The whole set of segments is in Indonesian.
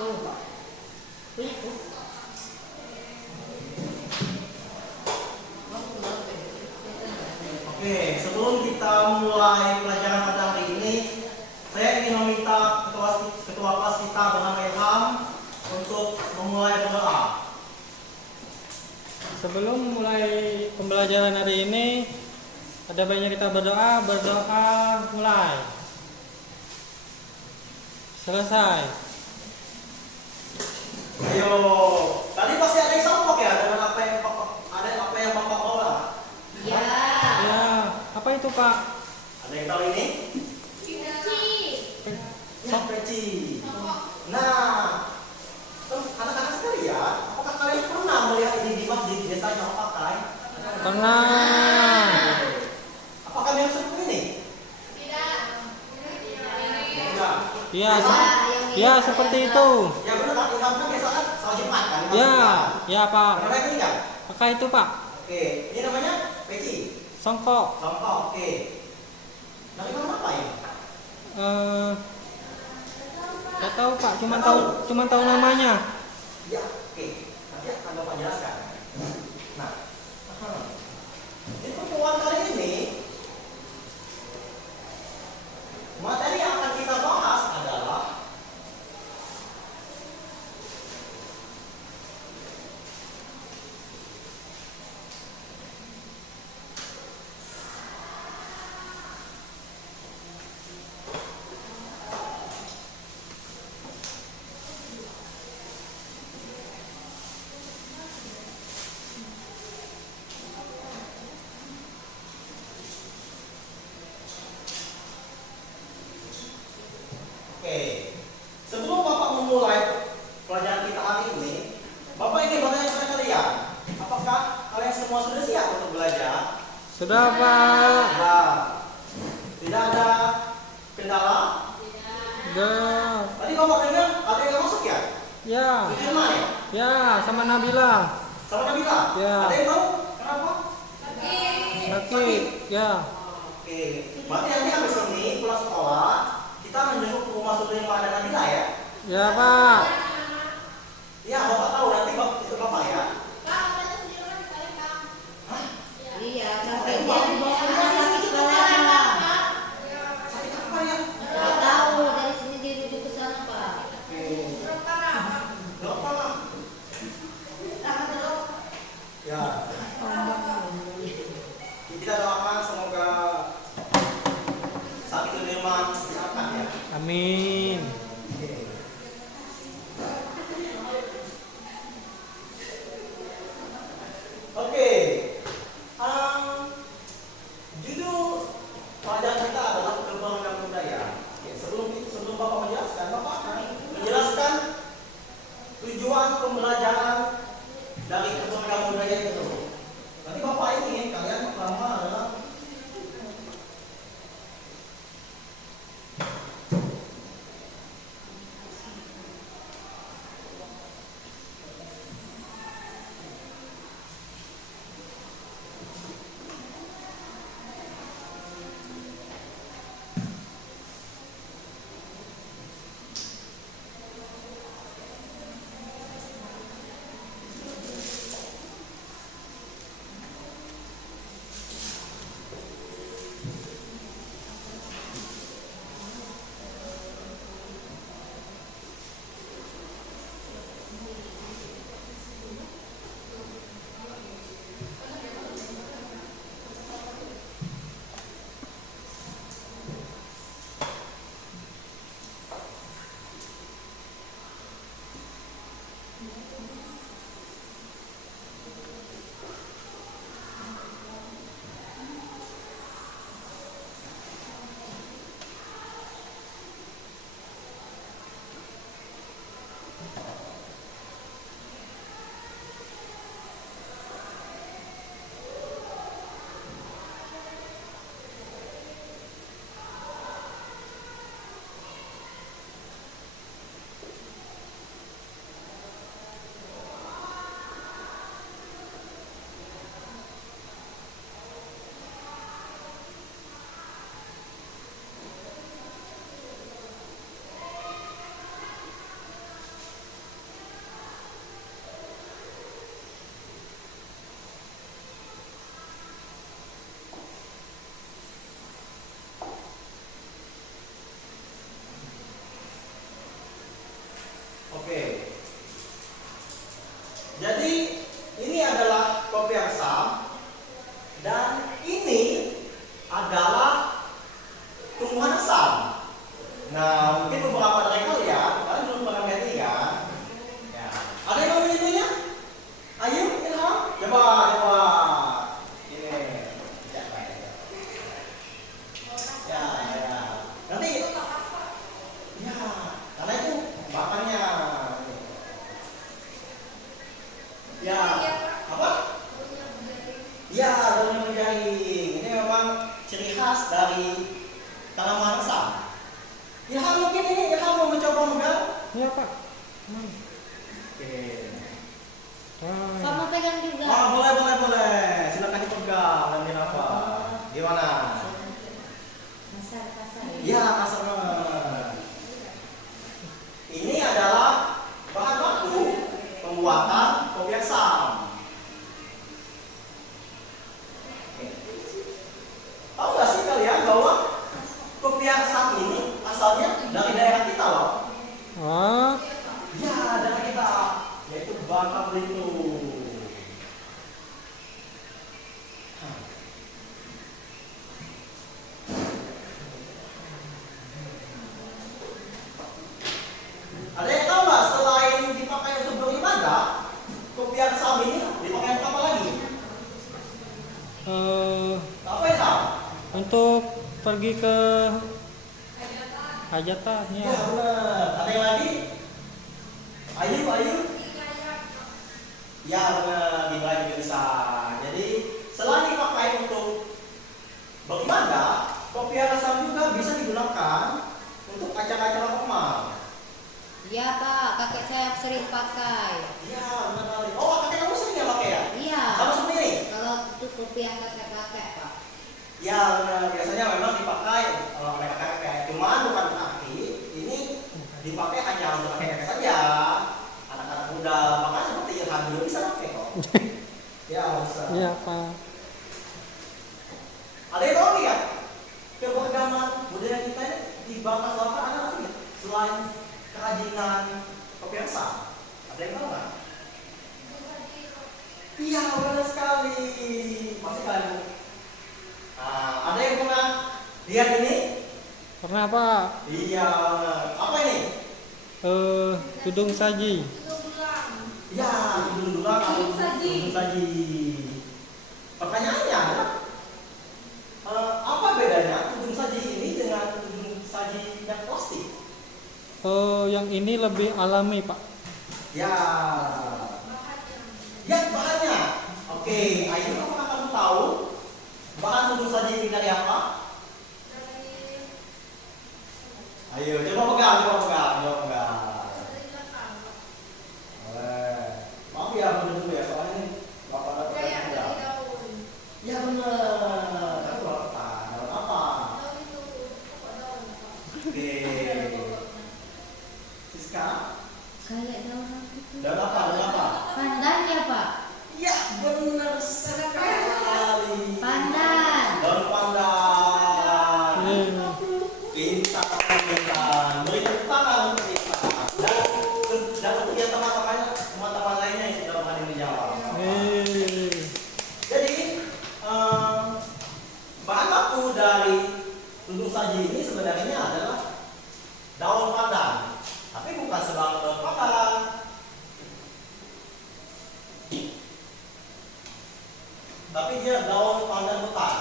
Oke, sebelum kita mulai pelajaran pada hari ini, saya ingin meminta ketua kelas kita bernama Ilham untuk memulai berdoa. Sebelum mulai pembelajaran hari ini, ada baiknya kita berdoa mulai. Selesai. Ayo, tadi pasti ada yang sombong ya dengan apa yang Bapak bawa. Ya. Ya, apa itu Pak? Ada yang tahu ini? Ya, peci. Nah, anak-anak sekali ya, apakah kalian pernah melihat ini di masjid biasanya orang pakai? Pernah. Apakah yang seperti ini? Tidak. Ya, ya seperti itu. Ya benar, kan Ilham kan biasa kan salat Jumat kan? di masjid, Ya, kan? ya Pak. Pernah ini enggak? Apakah itu Pak? Oke, ini namanya peci. Songkok. Contoh, oke. Dari mana apa ya? Gak tahu Pak, cuma tahu namanya. Ya, oke. Nanti akan Bapak jelaskan. Nah, di pertemuan kali ini, materi yang akan kita bahas adalah oke. Sebelum Bapak memulai pelajaran kita hari ini, Bapak ingin bertanya kepada kalian, apakah kalian semua sudah siap untuk belajar? Sudah Pak. Sudah. Tidak ada kendala? Sudah. Tadi Bapak dengar ada yang masuk ya? Ya. Firman ya? Ya, sama Nabila. Sama Nabila? Ya. Ada yang tahu kenapa? Sakit. Ya. Oke. Berarti nanti habis ini pulang sekolah, kita menjenguk ke rumah saudari dan Nabila ya? Ya Pak. Iya, Bapak tahu nanti itu Bapak ya? Iya, Sakit sampai dia dibawa ke rumah sakit kepalanya. Sakit apa ya? Nggak tahu, dari sini dia duduk ke sana, Pak. Oke. Dokter. Ya. Kita doakan semoga saat itu Firman diangkat ya. Amin. Oke. Oke. Judul pelajaran kita adalah kebanggaan budaya. Ya, sebelum Bapak menjelaskan, Bapak akan menjelaskan tujuan pembelajaran dari kebanggaan budaya itu. Nanti Bapak ingin kalian pertama adalah Oke. Jadi ini adalah kopi asam dan ini adalah tumbuhan asam. Nah, mungkin beberapa dari kalian belum pernah lihat ini kan? Ya. Ada yang mau menyebutnya? Ayo, Ilham. Coba. Ini. Ya, ya. Ya. Nanti. Ya, karena itu bahannya. Ya. Apa? Ya, daunnya menjaring. Ini memang ciri khas dari tanaman asam. Ilham mungkin ini Ilham mau mencoba megang? Iya Pak. Oke. Kamu pegang juga. Boleh. Silakan dipegang dan diraba. Gimana? Kasar ya. Iya, kasar banget. Ini adalah bahan baku pembuatan kopi asam. Tahu nggak sih kalian bahwa kopi asam ini asalnya dari daerah kita loh? Ah, Ya, daerah kita, yaitu Bangka Belitung. Ada yang tahu nggak selain dipakai untuk beribadah, kopi asam ini dipakai untuk apa lagi? Apa ya? Tahu? untuk pergi ke hajatan Ya ya. benar. Ada yang lagi? Ayu. Ya benar, dimulai juga bisa. Jadi selain dipakai untuk beribadah, kopi asam juga bisa digunakan untuk acara-acara formal. Iya Pak, kakek saya sering pakai. Iya benar kali. Oh, kakek kamu sering ya pakai ya? Iya. Sama seperti ini? Kalau itu kopi yang kakek pakai Pak. Ya benar. Biasanya memang dipakai oleh kakek. Cuman bukan berarti ini dipakai hanya untuk kakek saja. Anak-anak muda, bahkan seperti Ilham juga bisa pakai kok. Ya bisa. Iya Pak. Ada yang tahu nggak? Keberagaman budaya kita ini di Bangka Selatan ada apa nggak? Selain kerajinan kopi asam, ada yang tahu nggak? Iya benar sekali. Masih kalian. Nah, ada yang pernah lihat ini? Pernah Pak. Iya. Apa ini? Tudung saji. Ya, tudung saji. Pertanyaannya adalah apa bedanya tudung saji ini dengan tudung saji yang plastik? Yang ini lebih alami Pak. Ya. Ya, bahannya. Oke, Ayu, apakah kamu tahu bahan tudung saji ini dari apa? Ayo, coba pegang. Maaf ya, bener ya, soalnya ini bapak pegang. Ya bener, kan daun apa? Oke. Siska, Kayak daun apa itu? daun apa? Pandan ya Pak. Ya bener sekali. Pandan. Daun pandan. Iya. Pintar. Beri tepuk tangan untuk kita. Dan untuk yang teman-teman lainnya yang sudah berani menjawab. Jadi bahan baku dari tudung saji ini sebenarnya adalah daun pandan, tapi bukan sebagai daun pandan. Tapi dia daun pandan hutan.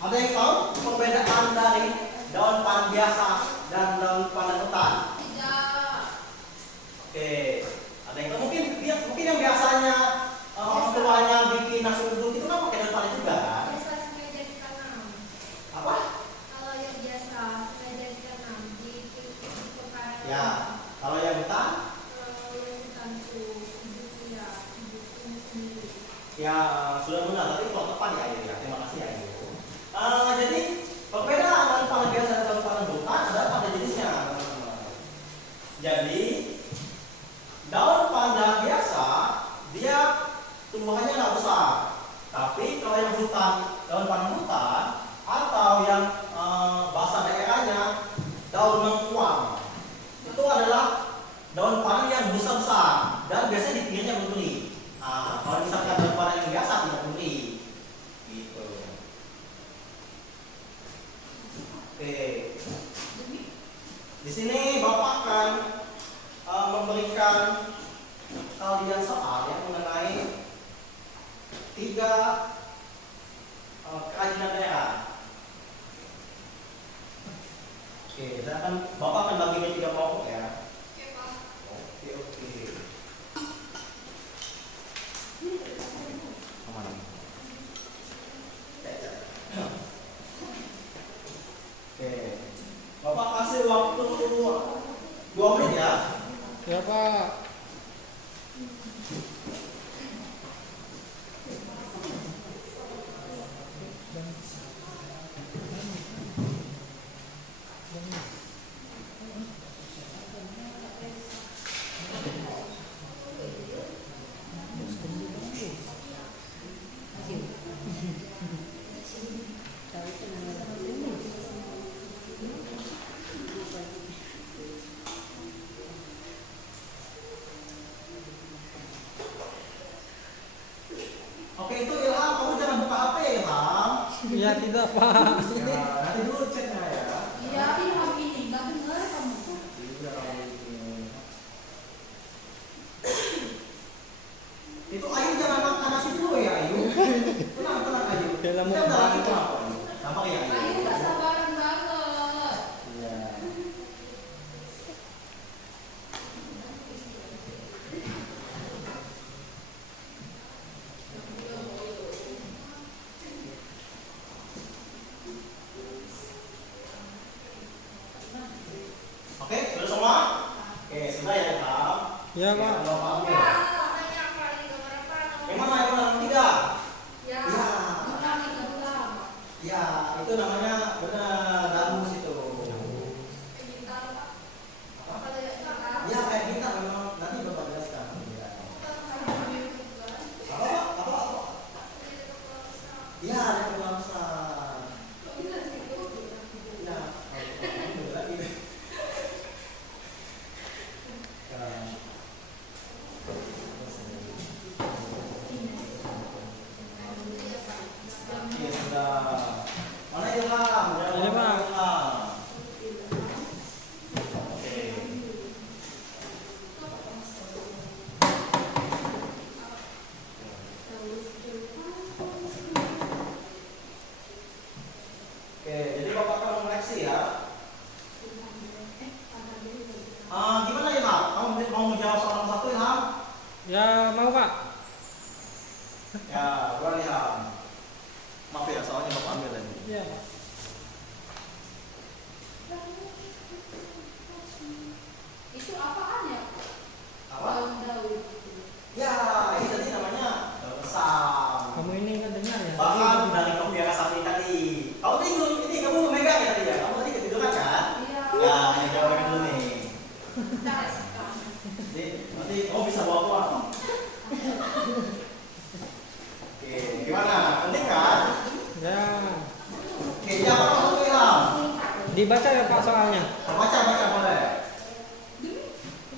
Ada yang tahu perbedaan dari daun pandan biasa dan daun pandan hutan? Oke, ada yang tahu mungkin yang biasanya orang tuanya bikin nasi uduk itu kan pakai daun pandan juga kan? Apa? Ya, kalau yang hutan? Ya sudah benar, tapi kalau tepat ya Ayu ya. Terima kasih ya Ayu. Jadi perbedaan daun pandan biasa dan daun pandan hutan adalah pada jenisnya. Jadi daun pandan biasa dia tumbuhannya nggak besar, Oke. Di sini Bapak akan memberikan kalian soal yang mengenai 3 kerajinan daerah. Oke, Bapak akan bagi menjadi 3 kelompok ya. Oke. Aman. Oke. Bapak kasih waktu 2 menit ya. Ya Pak. Oke, itu Ilham, kamu jangan buka HP ya Ilham. Ya tidak Pak. Ya, nanti dulu ceknya ya. Iya, Ilham ini nggak benar kamu. Iya, kamu ini. Itu Ayu jangan makan nasi dulu ya Ayu. Tenang Ayu. Film Kita udah lagi kenapa? Gampang ya Ayu. Ayu nggak sabaran banget. Iya. Oke, sudah semua? Oke, sudah ya Ilham. Ya Oke, Pak. Bapak ambil. Yang mana nomor 3? Ya. Ya. Ulang itu ulang. Ya, itu namanya benar damus itu. Apa? Ya, kayak bintang memang nanti Bapak jelaskan. Ya. Apa? Ya, ada kebangsaan. Ya, betul lagi. Oke, sudah. Mana Ilham? Ini, Pak. Ilham. Oke. Oke, jadi Bapak akan mengoreksi ya. Gimana Ilham? Kamu mau menjawab soal nomor 1 Ilham? Ya mau Pak. Ya, bukan Ilham. Maaf ya, soalnya Bapak ambil tadi. Iya Pak. Itu apaan ya? Apa? Daun-daun. Ya, ini tadi namanya daun resam. Kamu ini kan dengar ya? Bahkan dari kamu yang resam ini tadi. Kamu tidur, ini kamu memegang ya tadi ya? Kamu tadi ketiduran kan? Iya. Ya, ini kamu pegang dulu nih. Bentar, sekarang. Jadi, nanti kamu bisa bawa keluar. Oke, gimana? Penting kan? Ya. Oke, jawab nomor 1 Ilham. Dibaca ya Pak soalnya. Baca boleh.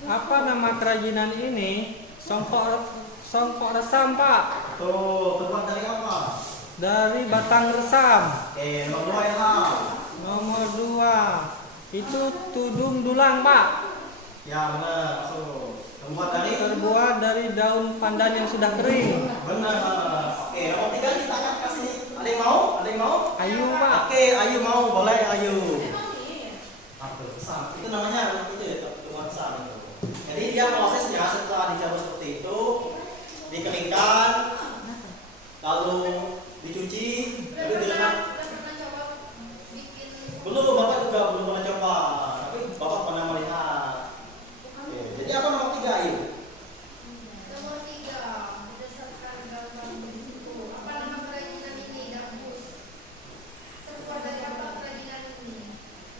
Apa nama kerajinan ini? Songkok resam Pak. Tuh, terbuat dari apa? Dari batang resam. Oke, nomor 2 Ilham. Nomor 2 itu tudung dulang Pak. Ya, benar. Masuk. Terbuat dari daun pandan yang sudah kering. Benar. Oke, nomor 3 kita akan kasih. Ada yang mau? Ada yang mau? Ayu Pak. Oke, Ayu mau, boleh Ayu. Emang iya. Itu namanya itu ya, tuan sam itu. Jadi dia prosesnya setelah dijamur seperti itu, dikeringkan, lalu dicuci, lalu direndam. Belum, Bapak juga belum pernah coba, tapi Bapak pernah melihat. Oke, jadi apa nomor 3 Ayu? Nomor 3, berdasarkan gambar berikut. Apa nama kerajinan ini? Gambus. Terbuat dari apa kerajinan ini?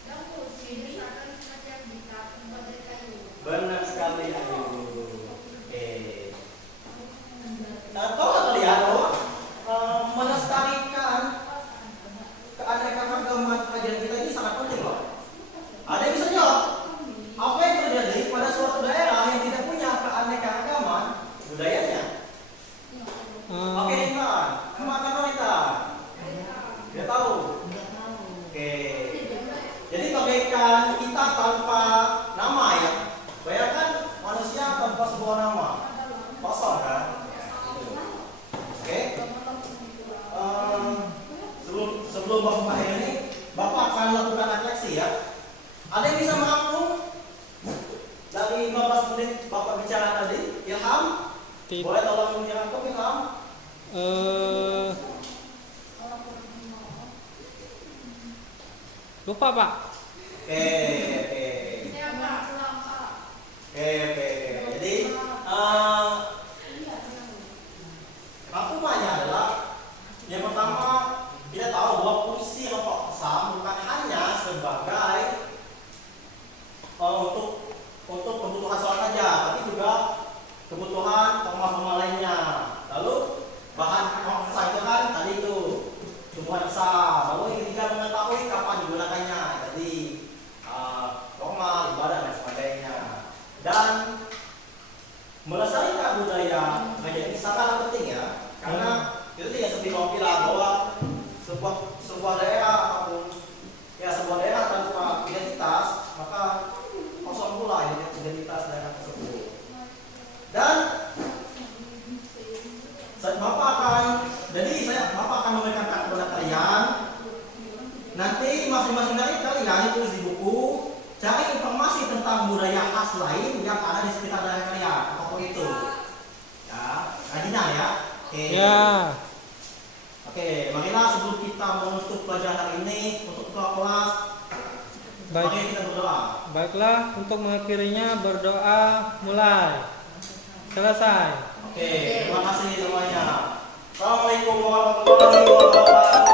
Gambus. Berdasarkan semacam bita, terbuat dari kayu. Benar sekali Ayu. Oke. Tahu nggak kalian bahwa melestarikan keanekaragaman kerajinan kita ini sangat penting loh. Ada yang bisa jawab? Apa yang terjadi pada suatu daerah yang tidak punya keanekaragaman budayanya? Oke, Iman. Kemana wanita? Dia tahu. Oke. kemudian kita tanpa nama ya. Bayangkan manusia tanpa sebuah nama, kosong kan? Oke. Sebelum Bapak akhir ini, Bapak akan lakukan refleksi ya. Ada yang bisa merangkum dari 15 menit Bapak bicara tadi? Ilham? Boleh tolong dirangkum Ilham? Lupa Pak. Oke. Jadi rangkumannya adalah yang pertama, kita tahu bahwa fungsi rokok kesam bukan hanya sebagai untuk kebutuhan sholat saja, tapi juga kebutuhan formal lainnya. Lalu bahan rokok kesam itu kan tadi itu tumbuhan besar. Lalu yang ketiga, mengetahui kapan digunakannya. Jadi formal, ibadah dan sebagainya. Dan melestarikan budaya menjadi sangat penting ya, karena itu tidak seperti mau bilang bahwa sebuah daerah ataupun ya sebuah daerah tanpa identitas maka kosong pula identitas daerah tersebut. Dan Bapak akan memberikan kepada kalian. Nanti masing-masing dari kalian tulis di buku, cari informasi tentang budaya khas lain yang ada di sekitar daerah kalian, apapun itu. Ya, rajinnya ya. Oke. Ya. Oke, marilah sebelum kita menutup pelajaran hari ini untuk ketua kelas, mari kita berdoa. Baiklah, untuk mengakhirinya berdoa mulai. Selesai. Oke, terima kasih semuanya. Assalamualaikum warahmatullahi wabarakatuh.